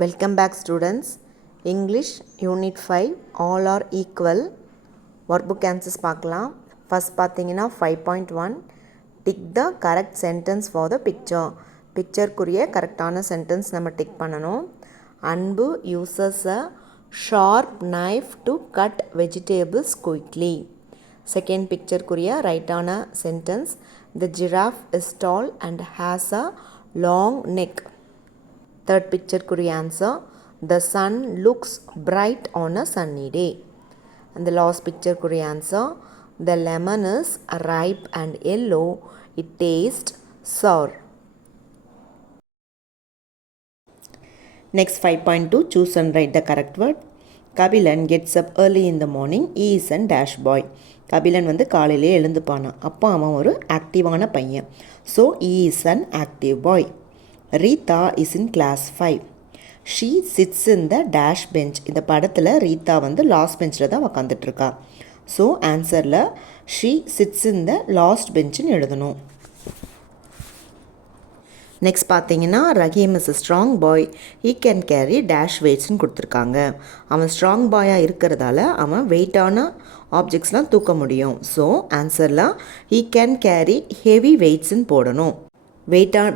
Welcome back students. English Unit 5 All are equal workbook answers பார்க்கலாம். First பார்த்தீங்கன்னா 5.1 Tick the correct sentence for the picture. பிக்சருக்குரிய கரெக்டான sentence நம்ம tick பண்ணணும். அன்பு uses a sharp knife to cut vegetables quickly. Second பிக்சருக்குரிய ரைட்டான sentence The giraffe is tall and has a long neck. Third picture Korea answer. The sun looks bright on a sunny day. And the last picture Korea answer. The lemon is ripe and yellow. It tastes sour. Next 5.2 choose and write the correct word. Kabilan gets up early in the morning. He is a dash boy. Kapilan வந்து காலையிலே எழுந்துப்பானான். அப்போ அவன் ஒரு ஆக்டிவான பையன். So he is an active boy. Rita is in class 5. She sits in the dash bench. இந்த படத்தில் ரீதா வந்து லாஸ்ட் பெஞ்சில் தான் உக்காந்துட்ருக்கா. ஸோ ஆன்சரில் she sits in the last benchன்னு எழுதணும். நெக்ஸ்ட் பார்த்தீங்கன்னா Rahim is strong boy. He can carry dash வெயிட்ஸ்ன்னு கொடுத்துருக்காங்க. அவன் ஸ்ட்ராங் பாயாக இருக்கிறதால அவன் வெயிட்டான ஆப்ஜெக்ட்ஸ்லாம் தூக்க முடியும். ஸோ ஆன்சரில் ஹீ கேன் கேரி ஹெவி வெயிட்ஸ்ன்னு போடணும்.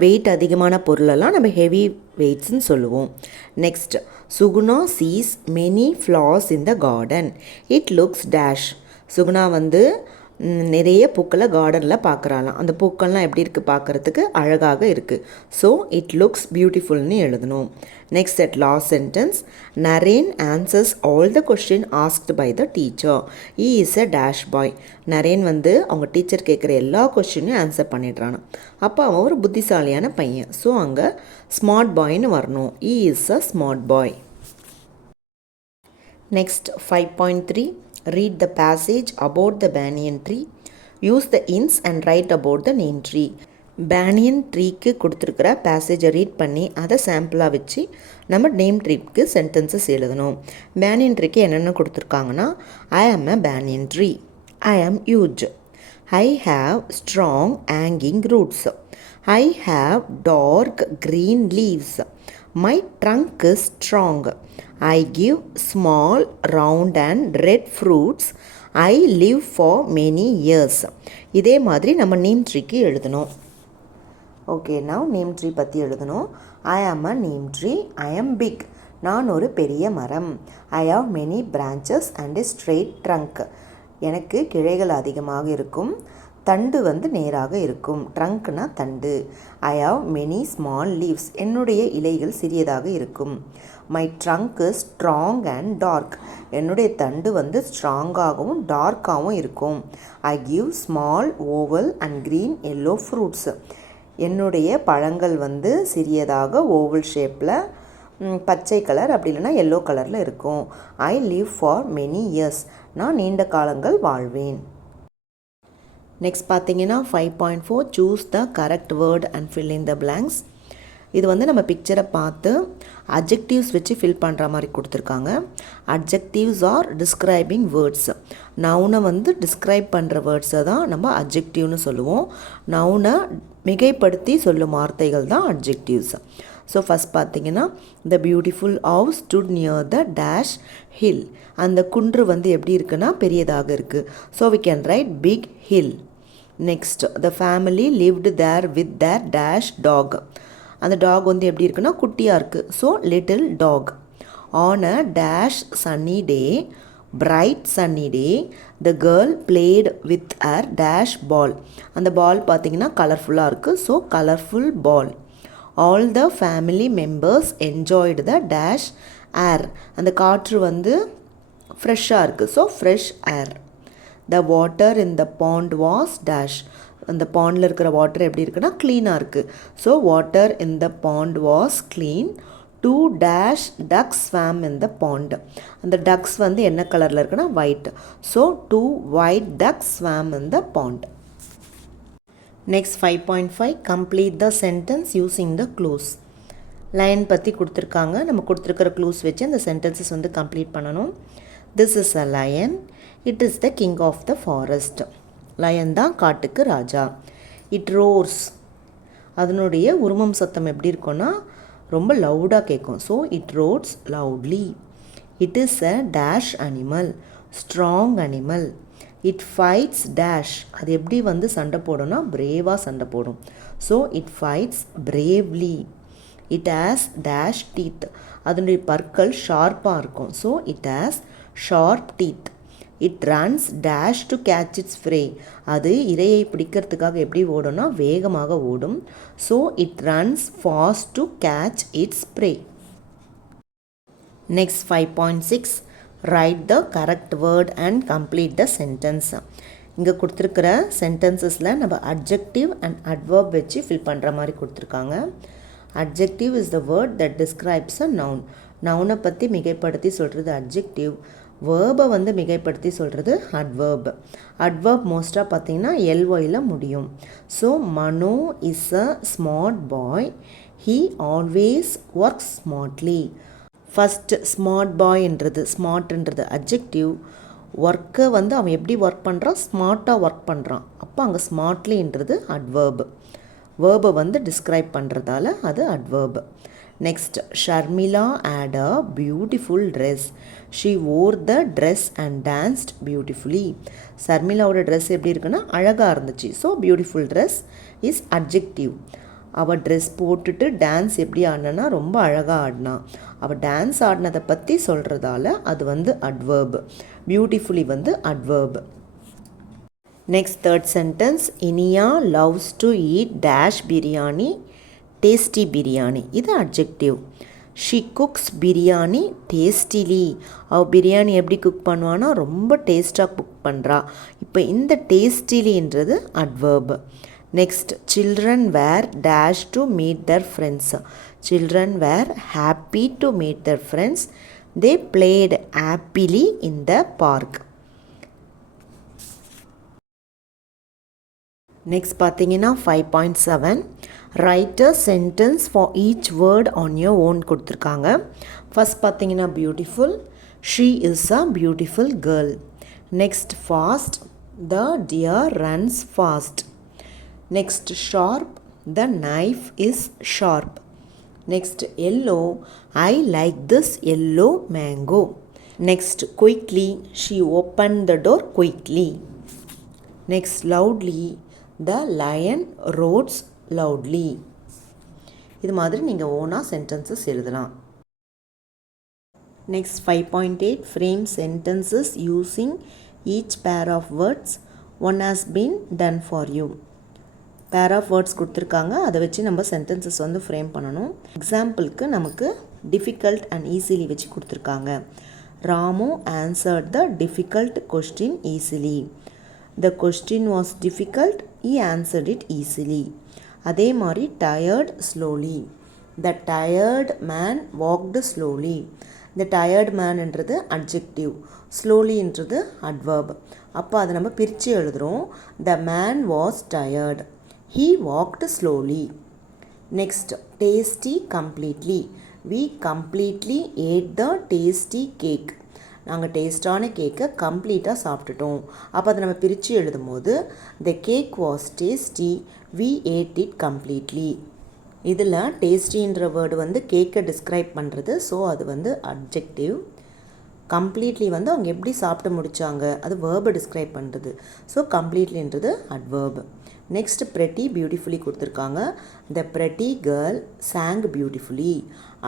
வெயிட் அதிகமான பொருளெல்லாம் நம்ம ஹெவி வெயிட்ஸ்ன்னு சொல்லுவோம். Next Suguna sees many flowers in the garden. It looks dash. Suguna வந்து நிறைய பூக்களை கார்டனில் பார்க்குறாளாம். அந்த பூக்கள்லாம் எப்படி இருக்குது, பார்க்குறதுக்கு அழகாக இருக்குது. ஸோ இட் லுக்ஸ் பியூட்டிஃபுல்னு எழுதணும். Next at last sentence Naren answers all the question asked by the teacher. He is a dash boy. Naren வந்து அவங்க டீச்சர் கேட்குற எல்லா கொஸ்டினையும் ஆன்சர் பண்ணிடுறானா. அப்போ அவன் ஒரு புத்திசாலியான பையன். ஸோ அங்கே ஸ்மார்ட் பாய்னு வரணும். ஈ is a smart bye. Next 5.3 Read the passage about the banyan tree. Use the hints and write about the name tree. Banyan ட்ரீக்கு கொடுத்துருக்கிற பேசேஜை ரீட் பண்ணி அதை சாம்பிளாக வச்சு நம்ம நேம் ட்ரீக்கு சென்டென்சஸ் எழுதணும். பேனியன் ட்ரீக்கு என்னென்ன கொடுத்துருக்காங்கன்னா I am a banyan tree. I am huge. I have strong hanging roots. I have dark green leaves. My trunk is strong. I give small, round and red fruits. I live for many years. இதே மாதிரி நம்ம name ட்ரீக்கு எழுதணும். Okay, now name tree பற்றி எழுதணும். I am a name tree. I am big. நான் ஒரு பெரிய மரம். I have many branches and a straight trunk. எனக்கு கிளைகள் அதிகமாக இருக்கும். தண்டு வந்து நேராக இருக்கும். ட்ரங்க்னா தண்டு. I have many small leaves. என்னுடைய இலைகள் சிறியதாக இருக்கும். My trunk is strong and dark. என்னுடைய தண்டு வந்து ஸ்ட்ராங்காகவும் டார்க்காகவும் இருக்கும். I give small oval and green yellow fruits. என்னுடைய பழங்கள் வந்து சிறியதாக ஓவல் ஷேப்பில் பச்சை கலர் அப்படி இல்லைன்னா எல்லோ கலரில் இருக்கும். I live for many years. நான் நீண்ட காலங்கள் வாழ்வேன். நெக்ஸ்ட் பார்த்தீங்கன்னா 5.4 choose the correct word and fill in the blanks. இது வந்து நம்ம பிக்சரை பார்த்து அட்ஜெக்டிவ்ஸ் வச்சு ஃபில் பண்ணுற மாதிரி கொடுத்துருக்காங்க. Adjectives are describing words. நவுனை வந்து டிஸ்கிரைப் பண்ணுற வேர்ட்ஸை தான் நம்ம அட்ஜெக்டிவ்னு சொல்லுவோம். நவுனை மிகைப்படுத்தி சொல்லும் வார்த்தைகள் தான் அட்ஜெக்டிவ்ஸ். ஸோ ஃபஸ்ட் பார்த்தீங்கன்னா the beautiful house stood near the dash hill. அந்த குன்று வந்து எப்படி இருக்குன்னா பெரியதாக இருக்குது. So we can write big hill. Next the family lived there with their dash dog. அந்த டாக் வந்து எப்படி இருக்குன்னா குட்டியாக இருக்குது. So little dog. On a dash sunny day bright sunny day the girl played with her dash ball. அந்த ball பார்த்திங்கன்னா கலர்ஃபுல்லாக இருக்குது. So colourful ball. All the family members enjoyed the dash air. அந்த காற்று வந்து ஃப்ரெஷ்ஷாக இருக்குது. So fresh air. The water in the pond was dash. அந்த பாண்டில் இருக்கிற வாட்டர் எப்படி இருக்குன்னா க்ளீனாக இருக்குது. So water in the pond was clean. 2 dash ducks swam in the pond. அந்த டக்ஸ் வந்து என்ன கலரில் இருக்குன்னா white. So 2 white ducks swam in the pond. Next 5.5 complete the sentence using the clues. Line பற்றி கொடுத்துருக்காங்க. நம்ம கொடுத்துருக்கிற க்ளூஸ் வச்சு அந்த சென்டென்சஸ் வந்து கம்ப்ளீட் பண்ணணும். This is a lion. It is the king of the forest. Lion தான் காட்டுக்கு ராஜா. It roars. அதனுடைய உருமம் சத்தம் எப்படி இருக்குன்னா ரொம்ப லவுடாக கேட்கும். So it roars loudly. It is a dash animal, strong animal. It fights dash, அது எப்படி வந்து சண்டை போடும்னா பிரேவாக சண்டை போடும். So it fights bravely. It has dash teeth, அதனுடைய பற்கள் ஷார்ப்பாக இருக்கும். So it has sharp teeth. It runs dash to catch its prey, அது இரையை பிடிக்கிறதுக்காக எப்படி ஓடும்னா வேகமாக ஓடும். So it runs fast to catch its prey. Next 5.6 write the correct word and complete the sentence. இங்கே கொடுத்துருக்கிற சென்டென்சஸில் நம்ம அட்ஜெக்டிவ் அண்ட் அட்வர்ப் வச்சு ஃபில் பண்ணுற மாதிரி கொடுத்துருக்காங்க. Adjective is the word that describes a noun. நவுனை பற்றி மிகைப்படுத்தி சொல்கிறது அட்ஜெக்டிவ். வேர்பை வந்து மிகைப்படுத்தி சொல்கிறது அட்வர்ப். அட்வர்ப் மோஸ்ட்டாக பார்த்தீங்கன்னா எல்ஒயில் முடியும். So Manu is a smart boy, he always works smartly. First smart பாய்ன்றது ஸ்மார்ட்ன்றது அட்ஜெக்டிவ். ஒர்க்கை வந்து அவன் எப்படி ஒர்க் பண்ணுறான், ஸ்மார்ட்டாக ஒர்க் பண்ணுறான். அப்போ அங்கே ஸ்மார்ட்லின்றது அட்வர்ப். வேர்பை வந்து டிஸ்கிரைப் பண்ணுறதால அது adverb. Next, Sharmila had a beautiful dress. She wore the dress and danced beautifully. ஷர்மிளாவோட ட்ரெஸ் எப்படி இருக்குன்னா அழகாக இருந்துச்சு. So beautiful dress is adjective. அவள் ட்ரெஸ் போட்டுட்டு டான்ஸ் எப்படி ஆடினா ரொம்ப அழகாக ஆடினா. அவள் டான்ஸ் ஆடினதை பற்றி சொல்கிறதால அது வந்து அட்வர்ப். பியூட்டிஃபுல்லி வந்து adverb. Next third sentence, Iniya loves to eat dash biryani, tasty biryani. இது adjective. She cooks biryani tastily. அவள் பிரியாணி எப்படி குக் பண்ணுவான்னா ரொம்ப டேஸ்ட்டாக குக் பண்ணுறா. இப்போ இந்த டேஸ்டிலின்றது adverb. Next, children were dash to meet their friends. Children were happy to meet their friends. They played happily in the park. Next பார்த்தீங்கன்னா 5.7 write a sentence for each word on your own கொடுத்துருக்காங்க. First பார்த்தீங்கன்னா beautiful, she is a beautiful girl. Next, fast, the deer runs fast. Next, sharp, the knife is sharp. Next, yellow, I like this yellow mango. Next, quickly, she open the door quickly. Next, loudly, the lion roars loudly. இது மாதிரி நீங்கள் ஓனாக sentences எழுதலாம். Next 5.8 frame sentences using each pair of words one has been done for you. Pair of words கொடுத்துருக்காங்க, அதை வச்சு நம்ம sentences வந்து ஃப்ரேம் பண்ணணும். எக்ஸாம்பிளுக்கு நமக்கு டிஃபிகல்ட் அண்ட் ஈஸிலி வச்சு கொடுத்துருக்காங்க. Ramu answered the difficult question easily. The question was difficult, he answered it easily. அதே மாதிரி tired slowly. The tired man walked slowly. The tired manன்றது adjective, slowlyன்றது adverb. அப்போ அதை நம்ம பிரித்து எழுதுகிறோம். The man was tired, he walked slowly. Next, tasty completely. We completely ate the tasty cake. நாங்கள் டேஸ்டான கேக்கை கம்ப்ளீட்டாக சாப்பிட்டுட்டோம். அப்போ அதை நம்ம பிரித்து எழுதும் போது the cake was tasty, we ate it completely. இதில் டேஸ்டின்ற வேர்டு வந்து கேக்கை டிஸ்கிரைப் பண்ணுறது. ஸோ அது வந்து அட்ஜெக்டிவ். கம்ப்ளீட்லி வந்து அவங்க எப்படி சாப்பிட்டு முடித்தாங்க, அது வேர்பை டிஸ்கிரைப் பண்ணுறது. ஸோ கம்ப்ளீட்லின்றது அட்வேர்ப். நெக்ஸ்ட், ப்ரெட்டி பியூட்டிஃபுல்லி கொடுத்துருக்காங்க. த ப்ரெட்டி கேர்ள் சாங் பியூட்டிஃபுல்லி.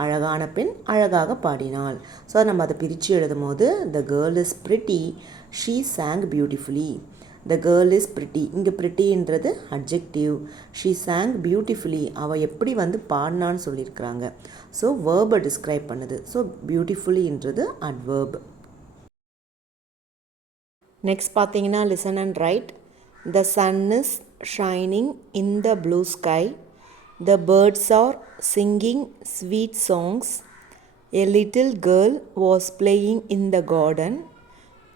அழகான பெண் அழகாக பாடினாள். ஸோ நம்ம அதை பிரித்து எழுதும் போது the girl is pretty, she sang beautifully. The girl is pretty, இங்கே ப்ரிட்டின்றது அட்ஜெக்டிவ். ஷீ சாங் பியூட்டிஃபுல்லி, அவள் எப்படி வந்து பாடினான்னு சொல்லியிருக்கிறாங்க. ஸோ வேர்பை டிஸ்கிரைப் பண்ணுது. ஸோ பியூட்டிஃபுல்லின்றது அட்வேர்ப். நெக்ஸ்ட் பார்த்தீங்கன்னா listen and write. The sun is shining in the blue sky. The birds are singing sweet songs. A little girl was playing in the garden.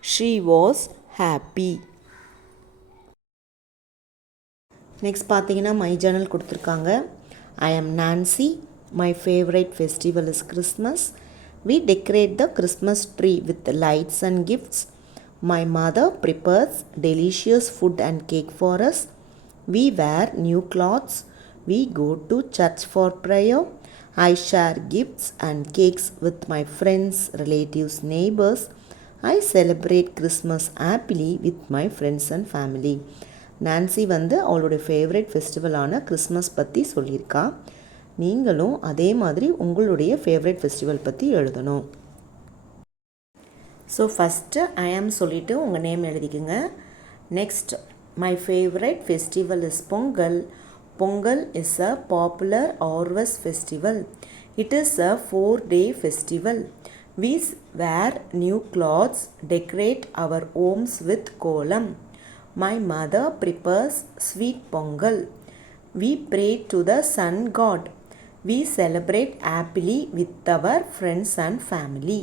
She was happy. Next பார்த்தீங்கன்னா my journal கொடுத்துருக்காங்க. I am Nancy. My favorite festival is Christmas. We decorate the Christmas tree with lights and gifts. My mother prepares delicious food and cake for us. We wear new clothes. We go to church for prayer. I share gifts and cakes with my friends, relatives, neighbors. I celebrate Christmas happily with my friends and family. Nancy வந்து அவளுடைய favourite ஃபெஸ்டிவலான Christmas பற்றி சொல்லியிருக்கா. நீங்களும் அதே மாதிரி உங்களுடைய favourite festival பற்றி எழுதணும். ஸோ ஃபஸ்ட்டு ஐ ஆம் சொல்லிவிட்டு உங்கள் நேம் எழுதிக்குங்க. Next, my favourite festival is Pongal. Pongal is a popular harvest festival. It is a 4-day festival. We wear new clothes, decorate our homes with kolam. My mother prepares sweet pongal. We pray to the sun god. We celebrate happily with our friends and family.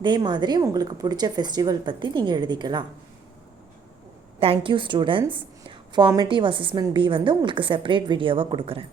இதே மாதிரி உங்களுக்கு பிடிச்ச festival பற்றி நீங்கள் எழுதிக்கலாம். Thank you students. Formative assessment B வந்து உங்களுக்கு separate வீடியோவாக கொடுக்குறேன்.